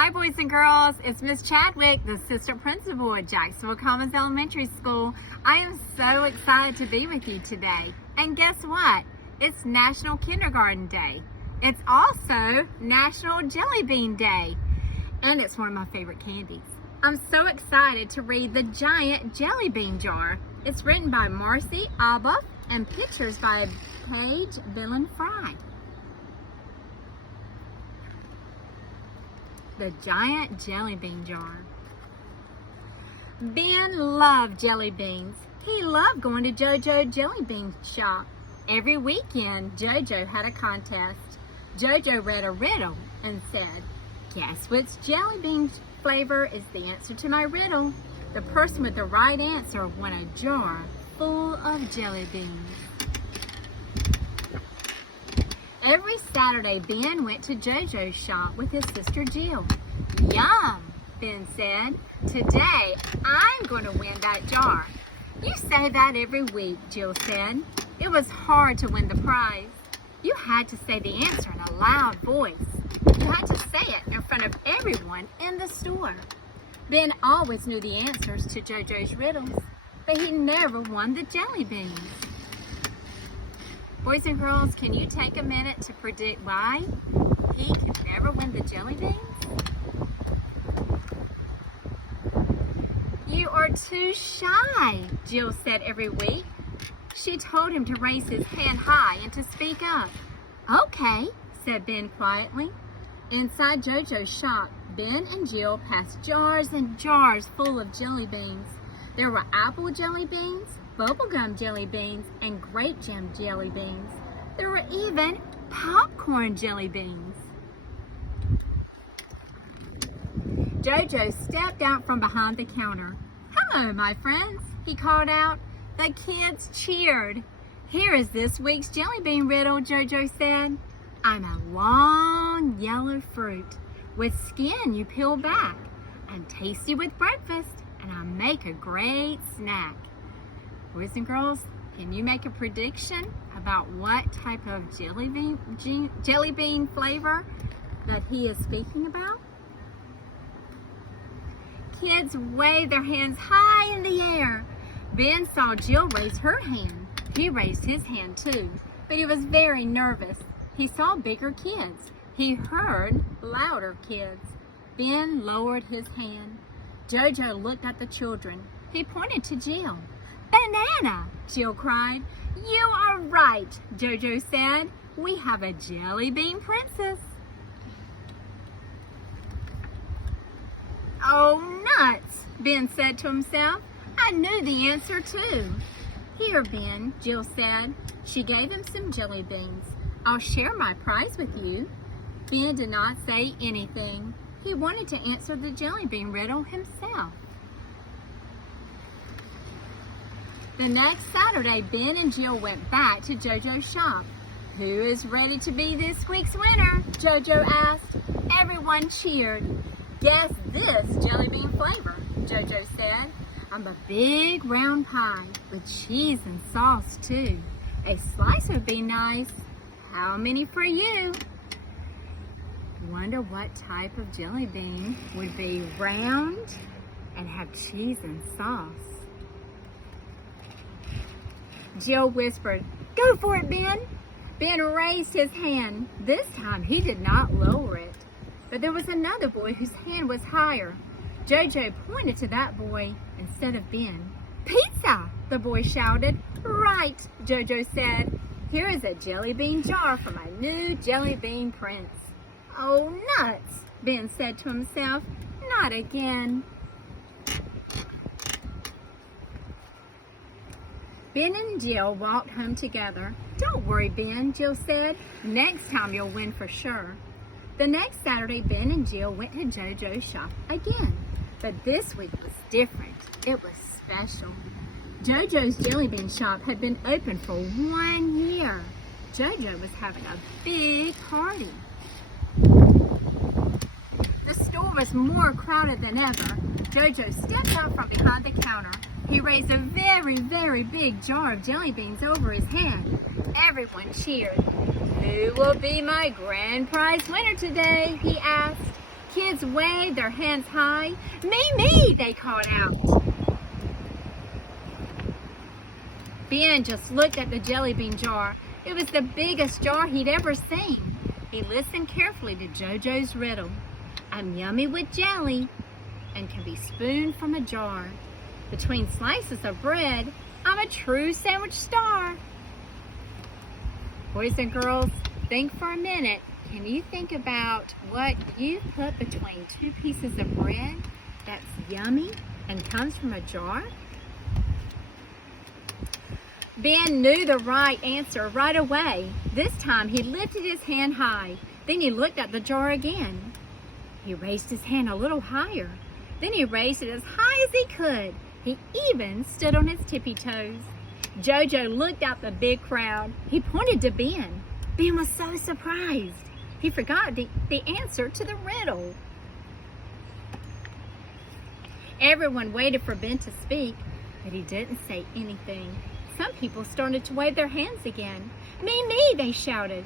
Hi boys and girls, it's Miss Chadwick, the assistant principal at Jacksonville Commons Elementary School. I am so excited to be with you today. And guess what? It's National Kindergarten Day. It's also National Jelly Bean Day. And it's one of my favorite candies. I'm so excited to read The Giant Jelly Bean Jar. It's written by Marcy Alba and pictures by Paige Villan Fry. The Giant Jelly Bean Jar. Ben loved jelly beans. He loved going to JoJo Jelly Bean shop. Every weekend, JoJo had a contest. JoJo read a riddle and said, "Guess which jelly bean flavor is the answer to my riddle?" The person with the right answer won a jar full of jelly beans. Every Saturday, Ben went to JoJo's shop with his sister Jill. "Yum," Ben said. "Today, I'm going to win that jar." "You say that every week," Jill said. "It was hard to win the prize. You had to say the answer in a loud voice. You had to say it in front of everyone in the store." Ben always knew the answers to JoJo's riddles, but he never won the jelly beans. Boys and girls, can you take a minute to predict why he could never win the jelly beans? "You are too shy," Jill said every week. She told him to raise his hand high and to speak up. "Okay," said Ben quietly. Inside JoJo's shop, Ben and Jill passed jars and jars full of jelly beans. There were apple jelly beans, bubblegum jelly beans, and grape jam jelly beans. There were even popcorn jelly beans. JoJo stepped out from behind the counter. "Hello, my friends," he called out. The kids cheered. "Here is this week's jelly bean riddle," JoJo said. "I'm a long yellow fruit with skin you peel back. I'm tasty with breakfast, and I make a great snack." Boys and girls, can you make a prediction about what type of jelly bean flavor that he is speaking about? Kids waved their hands high in the air. Ben saw Jill raise her hand. He raised his hand too, but he was very nervous. He saw bigger kids. He heard louder kids. Ben lowered his hand. JoJo looked at the children. He pointed to Jill. "Banana!" Jill cried. "You are right," JoJo said. "We have a jelly bean princess." "Oh, nuts," Ben said to himself. "I knew the answer too." "Here, Ben," Jill said. She gave him some jelly beans. "I'll share my prize with you." Ben did not say anything. He wanted to answer the jelly bean riddle himself. The next Saturday, Ben and Jill went back to JoJo's shop. "Who is ready to be this week's winner?" JoJo asked. Everyone cheered. "Guess this jelly bean flavor," JoJo said. "I'm a big round pie with cheese and sauce too. A slice would be nice. How many for you?" Wonder what type of jelly bean would be round and have cheese and sauce. Jill whispered, "Go for it, Ben." Ben raised his hand. This time he did not lower it. But there was another boy whose hand was higher. JoJo pointed to that boy instead of Ben. "Pizza!" the boy shouted. "Right," JoJo said. "Here is a jelly bean jar for my new jelly bean prince." "Oh, nuts," Ben said to himself. "Not again." Ben and Jill walked home together. "Don't worry, Ben," Jill said. "Next time you'll win for sure." The next Saturday, Ben and Jill went to JoJo's shop again. But this week was different. It was special. JoJo's Jelly Bean shop had been open for 1 year. JoJo was having a big party. The store was more crowded than ever. JoJo stepped out from behind the counter. He raised a very, very big jar of jelly beans over his head. Everyone cheered. "Who will be my grand prize winner today?" he asked. kids waved their hands high. Me, they called out. Ben just looked at the jelly bean jar. It was the biggest jar he'd ever seen. He listened carefully to JoJo's riddle. I'm yummy with jelly and can be spooned from a jar. Between slices of bread, I'm a true sandwich star. Boys and girls, think for a minute. Can you think about what you put between two pieces of bread that's yummy and comes from a jar? Ben knew the right answer right away. This time he lifted his hand high. Then he looked at the jar again. He raised his hand a little higher. Then he raised it as high as he could. He even stood on his tippy toes. JoJo looked out the big crowd. He pointed to Ben. Ben was so surprised. He forgot the answer to the riddle. Everyone waited for Ben to speak, but he didn't say anything. Some people started to wave their hands again. Me, they shouted.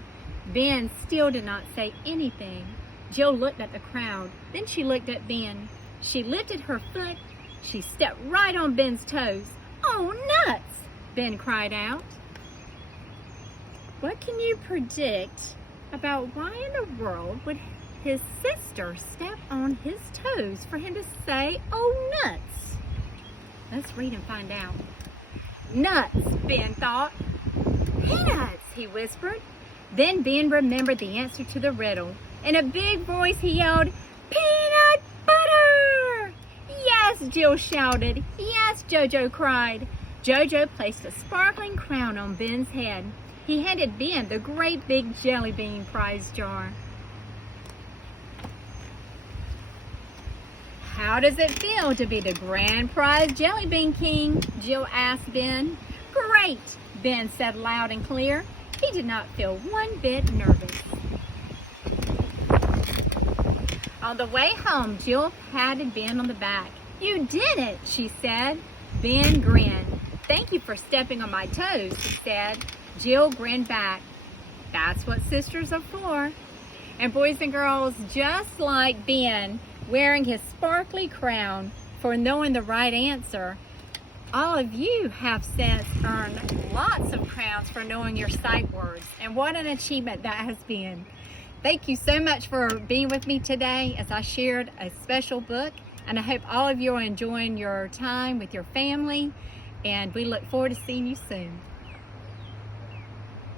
Ben still did not say anything. Jill looked at the crowd. Then she looked at Ben. She lifted her foot. She stepped right on Ben's toes. Oh, nuts! Ben cried out. What can you predict about why in the world would his sister step on his toes for him to say, oh, nuts? Let's read and find out. Nuts, Ben thought. Peanuts, he whispered. Then Ben remembered the answer to the riddle. In a big voice, he yelled, peanut butter! Yes, Jill shouted. Yes, JoJo cried. JoJo placed a sparkling crown on Ben's head. He handed Ben the great big jelly bean prize jar. How does it feel to be the grand prize jelly bean king? Jill asked Ben. Great, Ben said loud and clear. He did not feel one bit nervous. On the way home, Jill patted Ben on the back. You did it, she said. Ben grinned. Thank you for stepping on my toes, he said. Jill grinned back. That's what sisters are for. And boys and girls, just like Ben wearing his sparkly crown for knowing the right answer, all of you have since earned lots of crowns for knowing your sight words. And what an achievement that has been. Thank you so much for being with me today as I shared a special book. And I hope all of you are enjoying your time with your family. And we look forward to seeing you soon.